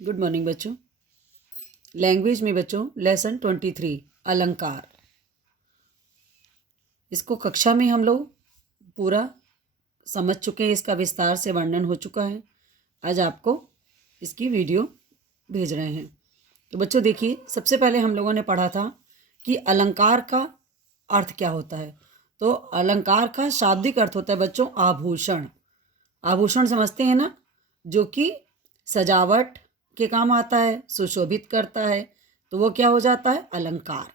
Good morning बच्चों। Language में बच्चों लेसन 23 अलंकार। इसको कक्षा में हम लोग पूरा समझ चुके हैं, इसका विस्तार से वर्णन हो चुका है। आज आपको इसकी वीडियो भेज रहे हैं। तो बच्चों देखिए, सबसे पहले हम लोगों ने पढ़ा था कि अलंकार का अर्थ क्या होता है। तो अलंकार का शाब्दिक अर्थ होता है बच्चों आभूषण। आभूषण समझते हैं ना, जो कि सजावट के काम आता है, सुशोभित करता है, तो वो क्या हो जाता है अलंकार।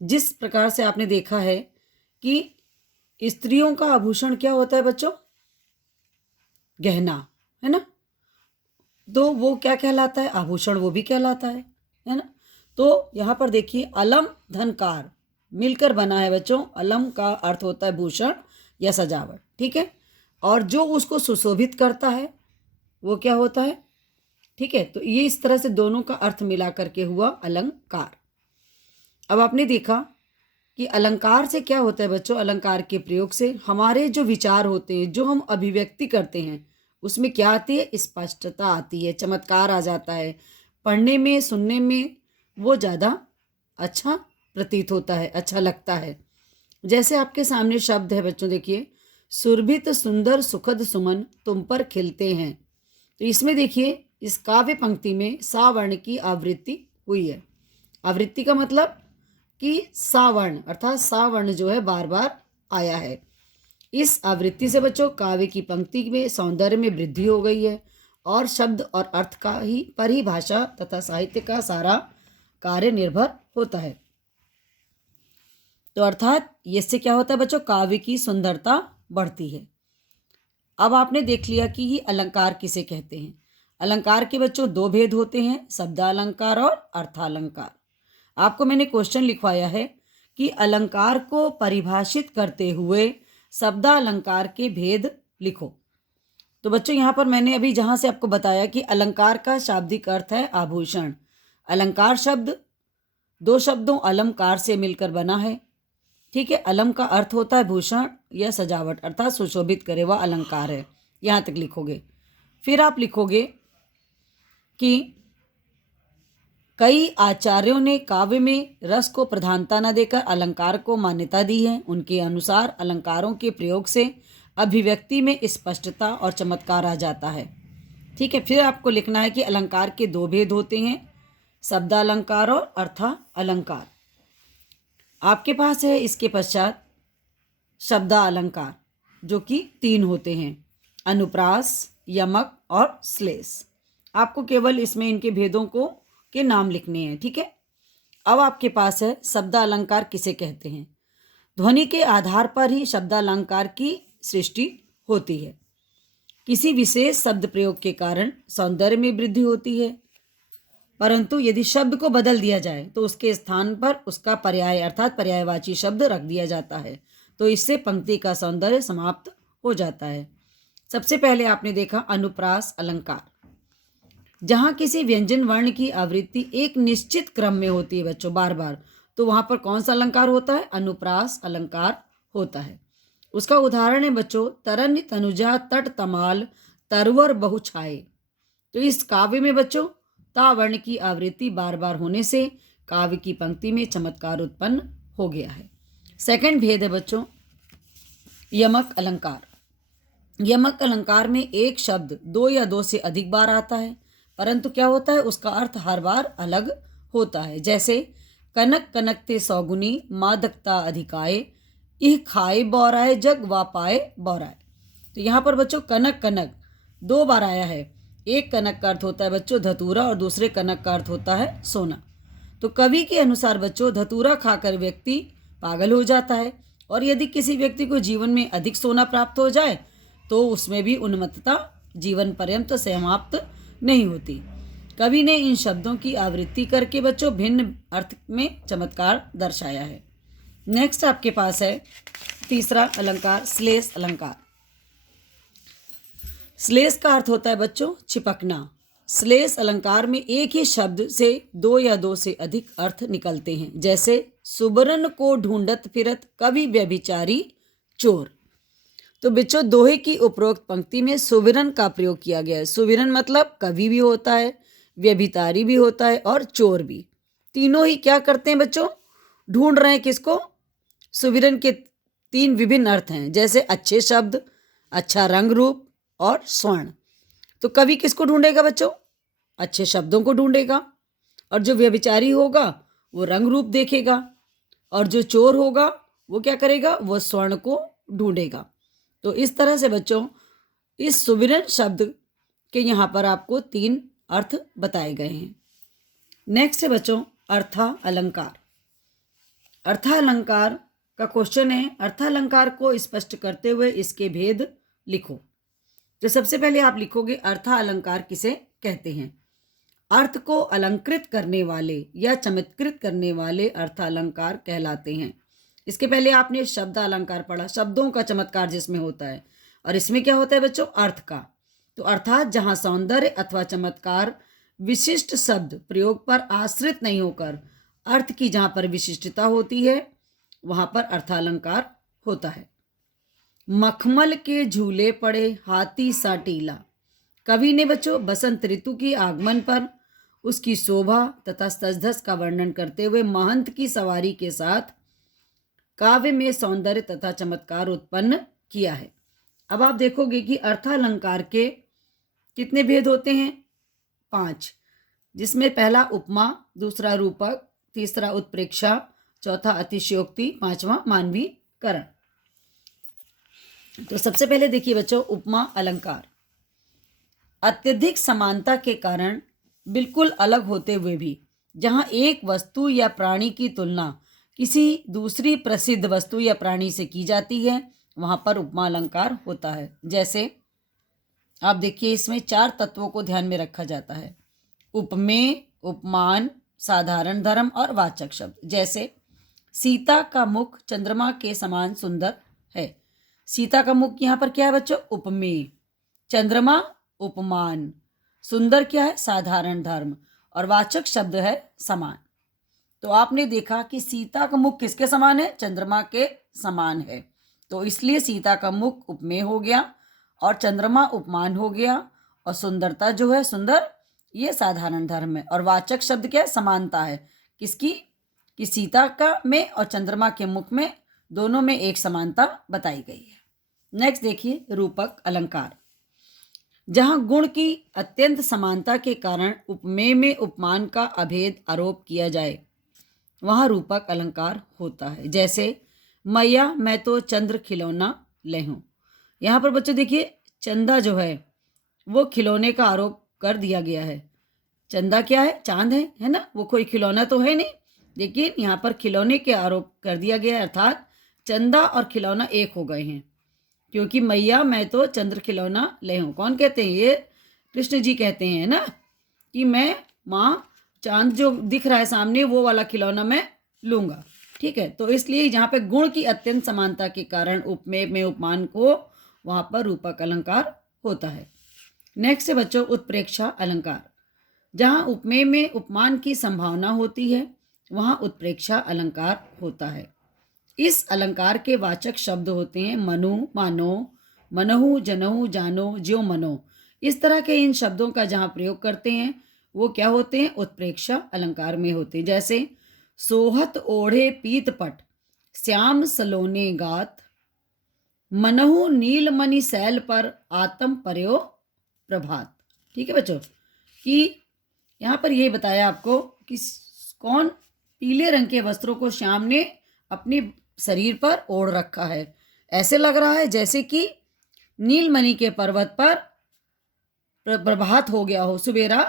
जिस प्रकार से आपने देखा है कि स्त्रियों का आभूषण क्या होता है बच्चों, गहना, है ना, तो वो क्या कहलाता है, आभूषण वो भी कहलाता है ना। तो यहाँ पर देखिए अलम धनकार मिलकर बना है बच्चों। अलम का अर्थ होता है भूषण या सजावट, ठीक है, और जो उसको सुशोभित करता है वो क्या होता है, ठीक है। तो ये इस तरह से दोनों का अर्थ मिला करके हुआ अलंकार। अब आपने देखा कि अलंकार से क्या होता है बच्चों, अलंकार के प्रयोग से हमारे जो विचार होते हैं, जो हम अभिव्यक्ति करते हैं, उसमें क्या आती है, स्पष्टता आती है, चमत्कार आ जाता है। पढ़ने में, सुनने में वो ज़्यादा अच्छा प्रतीत होता है, अच्छा लगता है। जैसे आपके सामने शब्द है बच्चों, देखिए, सुरभित सुंदर सुखद सुमन तुम पर खिलते हैं। तो इसमें देखिए, इस काव्य पंक्ति में सा वर्ण की आवृत्ति हुई है। आवृत्ति का मतलब कि सा वर्ण, अर्थात सा वर्ण जो है बार बार आया है। इस आवृत्ति से बच्चों काव्य की पंक्ति में सौंदर्य में वृद्धि हो गई है और शब्द और अर्थ का ही पर ही भाषा तथा साहित्य का सारा कार्य निर्भर होता है। तो अर्थात इससे क्या होता है बच्चों, काव्य की सुंदरता बढ़ती है। अब आपने देख लिया कि ये अलंकार किसे कहते हैं। अलंकार के बच्चों दो भेद होते हैं, शब्दालंकार और अर्थालंकार। आपको मैंने क्वेश्चन लिखवाया है कि अलंकार को परिभाषित करते हुए शब्दालंकार के भेद लिखो। तो बच्चों यहाँ पर मैंने अभी जहाँ से आपको बताया कि अलंकार का शाब्दिक अर्थ है आभूषण। अलंकार शब्द दो शब्दों अलंकार से मिलकर बना है, ठीक है। अलम का अर्थ होता है भूषण या सजावट, अर्थात सुशोभित करे वह अलंकार है। यहाँ तक लिखोगे। फिर आप लिखोगे कि कई आचार्यों ने काव्य में रस को प्रधानता न देकर अलंकार को मान्यता दी है। उनके अनुसार अलंकारों के प्रयोग से अभिव्यक्ति में स्पष्टता और चमत्कार आ जाता है, ठीक है। फिर आपको लिखना है कि अलंकार के दो भेद होते हैं, शब्दालंकार और अर्थालंकार। आपके पास है इसके पश्चात शब्दालंकार, जो कि तीन होते हैं, अनुप्रास, यमक और श्लेष। आपको केवल इसमें इनके भेदों के नाम लिखने हैं, ठीक है। अब आपके पास है शब्दालंकार किसे कहते हैं। ध्वनि के आधार पर ही शब्दालंकार की सृष्टि होती है। किसी विशेष शब्द प्रयोग के कारण सौंदर्य में वृद्धि होती है, परंतु यदि शब्द को बदल दिया जाए तो उसके स्थान पर उसका पर्याय अर्थात पर्यायवाची शब्द रख दिया जाता है, तो इससे पंक्ति का सौंदर्य समाप्त हो जाता है। सबसे पहले आपने देखा अनुप्रास अलंकार, जहाँ किसी व्यंजन वर्ण की आवृत्ति एक निश्चित क्रम में होती है बच्चों बार बार, तो वहाँ पर कौन सा अलंकार होता है, अनुप्रास अलंकार होता है। उसका उदाहरण है बच्चों तरन तनुजा तट तमाल तरवर बहु छाए। तो इस काव्य में बच्चों ता वर्ण की आवृत्ति बार बार होने से काव्य की पंक्ति में चमत्कार उत्पन्न हो गया है। सेकंड भेद है बच्चों यमक अलंकार। यमक अलंकार में एक शब्द दो या दो से अधिक बार आता है, परंतु क्या होता है, उसका अर्थ हर बार अलग होता है। जैसे कनक कनकते सौगुनी मादकता अधिकाए इह खाए बौराए जग वा पाए बौराए। तो यहाँ पर बच्चों कनक कनक दो बार आया है। एक कनक का अर्थ होता है बच्चों धतूरा और दूसरे कनक का अर्थ होता है सोना। तो कवि के अनुसार बच्चों धतूरा खाकर व्यक्ति पागल हो जाता है, और यदि किसी व्यक्ति को जीवन में अधिक सोना प्राप्त हो जाए तो उसमें भी उन्मत्तता जीवन पर्यंत समाप्त नहीं होती। कवि ने इन शब्दों की आवृत्ति करके बच्चों भिन्न अर्थ में चमत्कार दर्शाया है। नेक्स्ट आपके पास है तीसरा अलंकार श्लेष अलंकार। श्लेष का अर्थ होता है बच्चों चिपकना। श्लेष अलंकार में एक ही शब्द से दो या दो से अधिक अर्थ निकलते हैं, जैसे सुबरन को ढूंढत फिरत कवि व्यभिचारी चोर। तो बच्चों दोहे की उपरोक्त पंक्ति में सुविरन का प्रयोग किया गया है। सुविरन मतलब कवि भी होता है, व्यभिचारी भी होता है और चोर भी। तीनों ही क्या करते हैं बच्चों? ढूंढ रहे हैं किसको? सुविरन के तीन विभिन्न अर्थ हैं, जैसे अच्छे शब्द, अच्छा रंग रूप और स्वर्ण। तो कवि किसको ढूंढेगा बच्चों? अच्छे शब्दों को ढूंढेगा। और जो व्यभिचारी होगा वो रंग रूप देखेगा, और जो चोर होगा वो क्या करेगा? वो स्वर्ण को ढूंढेगा। तो इस तरह से बच्चों इस सुविरन शब्द के यहाँ पर आपको तीन अर्थ बताए गए हैं। नेक्स्ट है बच्चों अर्था अलंकार। अर्था अलंकार का क्वेश्चन है, अर्था अलंकार को स्पष्ट करते हुए इसके भेद लिखो। तो सबसे पहले आप लिखोगे अर्था अलंकार किसे कहते हैं। अर्थ को अलंकृत करने वाले या चमत्कृत करने वाले अर्थ अलंकार कहलाते हैं। इसके पहले आपने शब्द अलंकार पढ़ा, शब्दों का चमत्कार जिसमें होता है, और इसमें क्या होता है बच्चों? अर्थ का। तो अर्थात जहाँ सौंदर्य अथवा चमत्कार विशिष्ट शब्द प्रयोग पर आश्रित नहीं होकर अर्थ की जहाँ पर विशिष्टता होती है वहाँ पर अर्थालंकार होता है। मखमल के झूले पड़े हाथी सा टीला। कवि ने बच्चों बसंत ऋतु की आगमन पर उसकी शोभा तथा सजधज का वर्णन करते हुए महंत की सवारी के साथ काव्य में सौंदर्य तथा चमत्कार उत्पन्न किया है। अब आप देखोगे कि अर्थालंकार के कितने भेद होते हैं? 5, जिसमें पहला उपमा, दूसरा रूपक, तीसरा उत्प्रेक्षा, चौथा अतिशयोक्ति, पांचवा मानवीकरण। तो सबसे पहले देखिए बच्चों उपमा अलंकार। अत्यधिक समानता के कारण बिल्कुल अलग होते हुए भी जहाँ एक वस्तु या प्राणी की तुलना किसी दूसरी प्रसिद्ध वस्तु या प्राणी से की जाती है वहाँ पर उपमा अलंकार होता है। जैसे आप देखिए इसमें 4 तत्वों को ध्यान में रखा जाता है: उपमेय, उपमान, साधारण धर्म और वाचक शब्द। जैसे सीता का मुख चंद्रमा के समान सुंदर है। सीता का मुख यहाँ पर क्या है बच्चों? उपमेय। चंद्रमा उपमान। सुंदर क्या है? साधारण धर्म। और वाचक शब्द है समान। तो आपने देखा कि सीता का मुख किसके समान है? चंद्रमा के समान है। तो इसलिए सीता का मुख उपमेय हो गया और चंद्रमा उपमान हो गया, और सुंदरता जो है सुंदर ये साधारण धर्म है। और वाचक शब्द क्या है? समानता है। किसकी? कि सीता का में और चंद्रमा के मुख में, दोनों में एक समानता बताई गई है। नेक्स्ट देखिए रूपक अलंकार। जहाँ गुण की अत्यंत समानता के कारण उपमेय में उपमान का अभेद आरोप किया जाए वहाँ रूपक अलंकार होता है। जैसे मैया मैं तो चंद्र खिलौना ले हूँ। यहाँ पर बच्चों देखिए चंदा जो है वो खिलौने का आरोप कर दिया गया है। चंदा क्या है? चांद है ना? वो कोई खिलौना तो है नहीं, लेकिन यहाँ पर खिलौने के आरोप कर दिया गया है। अर्थात चंदा और खिलौना एक हो गए हैं, क्योंकि मैया मैं तो चंद्र खिलौना ले हूँ। कौन कहते हैं? ये कृष्ण जी कहते हैं ना कि मैं माँ चांद जो दिख रहा है सामने वो वाला खिलौना मैं लूँगा। ठीक है, तो इसलिए जहाँ पे गुण की अत्यंत समानता के कारण उपमेय में उपमान को वहाँ पर रूपक अलंकार होता है। नेक्स्ट है बच्चों उत्प्रेक्षा अलंकार। जहाँ उपमेय में उपमान की संभावना होती है वहाँ उत्प्रेक्षा अलंकार होता है। इस अलंकार के वाचक शब्द होते हैं मनु, मानो, मनहु, जनहु, जानो, ज्यो मनो। इस तरह के इन शब्दों का जहाँ प्रयोग करते हैं वो क्या होते हैं? उत्प्रेक्षा अलंकार में होते हैं। जैसे सोहत ओढ़े पीतपट श्याम सलोने गात, मनहु नीलमणि शैल पर आत्म पर्यो प्रभात। ठीक है बच्चों, कि यहाँ पर यही बताया आपको कि कौन पीले रंग के वस्त्रों को श्याम ने अपने शरीर पर ओढ़ रखा है। ऐसे लग रहा है जैसे कि नीलमणि के पर्वत पर प्रभात हो गया हो, सुबेरा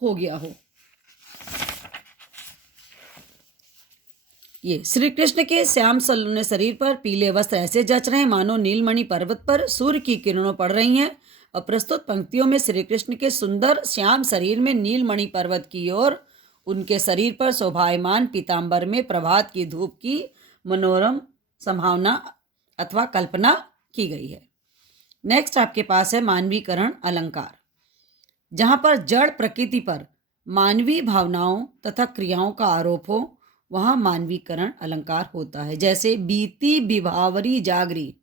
हो गया हो। ये श्री कृष्ण के श्याम सलोने शरीर पर पीले वस्त्र ऐसे जच रहे हैं मानो नीलमणि पर्वत पर सूर्य की किरणों पड़ रही हैं। और प्रस्तुत पंक्तियों में श्री कृष्ण के सुंदर श्याम शरीर में नीलमणि पर्वत की ओर उनके शरीर पर शोभायमान पीताम्बर में प्रभात की धूप की मनोरम संभावना अथवा कल्पना की गई है। नेक्स्ट आपके पास है मानवीकरण अलंकार। जहाँ पर जड़ प्रकृति पर मानवीय भावनाओं तथा क्रियाओं का आरोप हो वहाँ मानवीकरण अलंकार होता है। जैसे बीती विभावरी जागरी,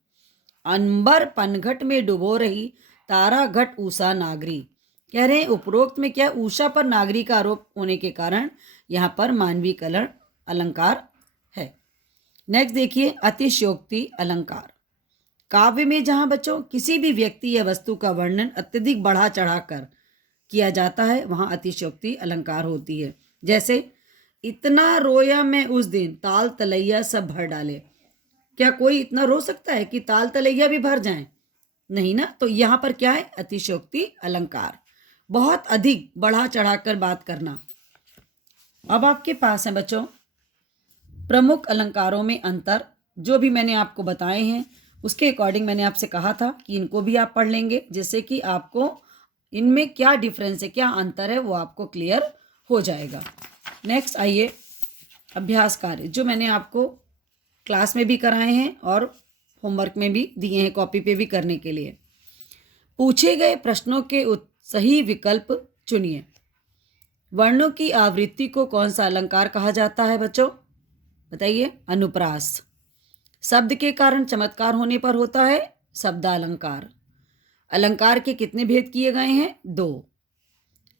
अंबर पनघट में डुबो रही तारा घट ऊषा नागरी। कह रहे हैं उपरोक्त में क्या उषा पर नागरी का आरोप होने के कारण यहाँ पर मानवीकरण अलंकार है। नेक्स्ट देखिए अतिशयोक्ति अलंकार। काव्य में जहाँ बच्चों किसी भी व्यक्ति या वस्तु का वर्णन अत्यधिक बढ़ा चढ़ाकर किया जाता है वहाँ अतिशयोक्ति अलंकार होती है। जैसे इतना रोया मैं उस दिन ताल तलैया सब भर डाले। क्या कोई इतना रो सकता है कि ताल तलैया भी भर जाएं? नहीं ना। तो यहाँ पर क्या है? अतिशयोक्ति अलंकार, बहुत अधिक बढ़ा चढ़ाकर बात करना। अब आपके पास है बच्चों प्रमुख अलंकारों में अंतर, जो भी मैंने आपको बताए हैं उसके अकॉर्डिंग मैंने आपसे कहा था कि इनको भी आप पढ़ लेंगे, जिससे कि आपको इनमें क्या डिफरेंस है, क्या अंतर है, वो आपको क्लियर हो जाएगा। नेक्स्ट आइए अभ्यास कार्य, जो मैंने आपको क्लास में भी कराए हैं और होमवर्क में भी दिए हैं, कॉपी पे भी करने के लिए। पूछे गए प्रश्नों के सही विकल्प चुनिए। वर्णों की आवृत्ति को कौन सा अलंकार कहा जाता है बच्चों? बताइए। अनुप्रास। शब्द के कारण चमत्कार होने पर होता है शब्दालंकार। अलंकार के कितने भेद किए गए हैं? 2।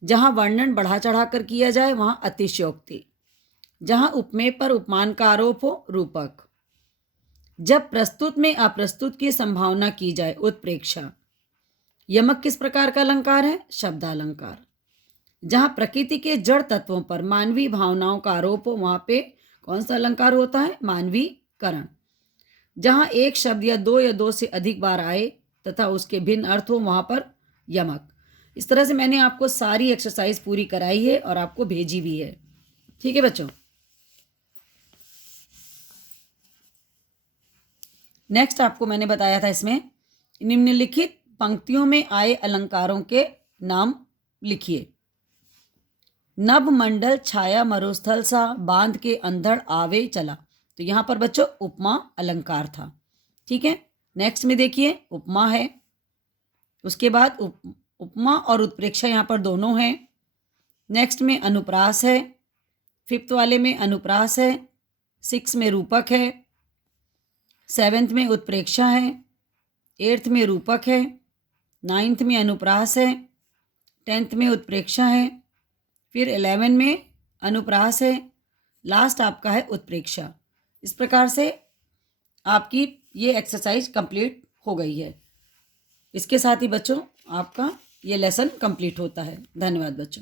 जहां वर्णन बढ़ा चढ़ाकर किया जाए वहां अतिशयोक्ति, जहां उपमेय पर उपमान का आरोप हो रूपक, जब प्रस्तुत में अप्रस्तुत की संभावना की जाए उत्प्रेक्षा। यमक किस प्रकार का अलंकार है? शब्दालंकार। जहां प्रकृति के जड़ तत्वों पर मानवीय भावनाओं का आरोप हो वहां पे कौन सा अलंकार होता है? मानवीकरण। जहां एक शब्द या दो से अधिक बार आए तथा उसके भिन्न अर्थ हो वहां पर यमक। इस तरह से मैंने आपको सारी एक्सरसाइज पूरी कराई है और आपको भेजी भी है। ठीक है बच्चों। नेक्स्ट आपको मैंने बताया था इसमें निम्नलिखित पंक्तियों में आए अलंकारों के नाम लिखिए। नभ मंडल छाया मरुस्थल सा बांध के अंधड़ आवे चला। तो यहाँ पर बच्चों उपमा अलंकार था। ठीक है। नेक्स्ट में देखिए उपमा है, उसके बाद उपमा और उत्प्रेक्षा यहाँ पर दोनों हैं। नेक्स्ट में अनुप्रास है, 5th वाले में अनुप्रास है, 6 में रूपक है, 7th में उत्प्रेक्षा है, 8th में रूपक है, 9th में अनुप्रास है, 10th में उत्प्रेक्षा है, फिर 11 में अनुप्रास है, लास्ट आपका है उत्प्रेक्षा। इस प्रकार से आपकी ये एक्सरसाइज कंप्लीट हो गई है। इसके साथ ही बच्चों आपका ये लेसन कंप्लीट होता है। धन्यवाद बच्चों।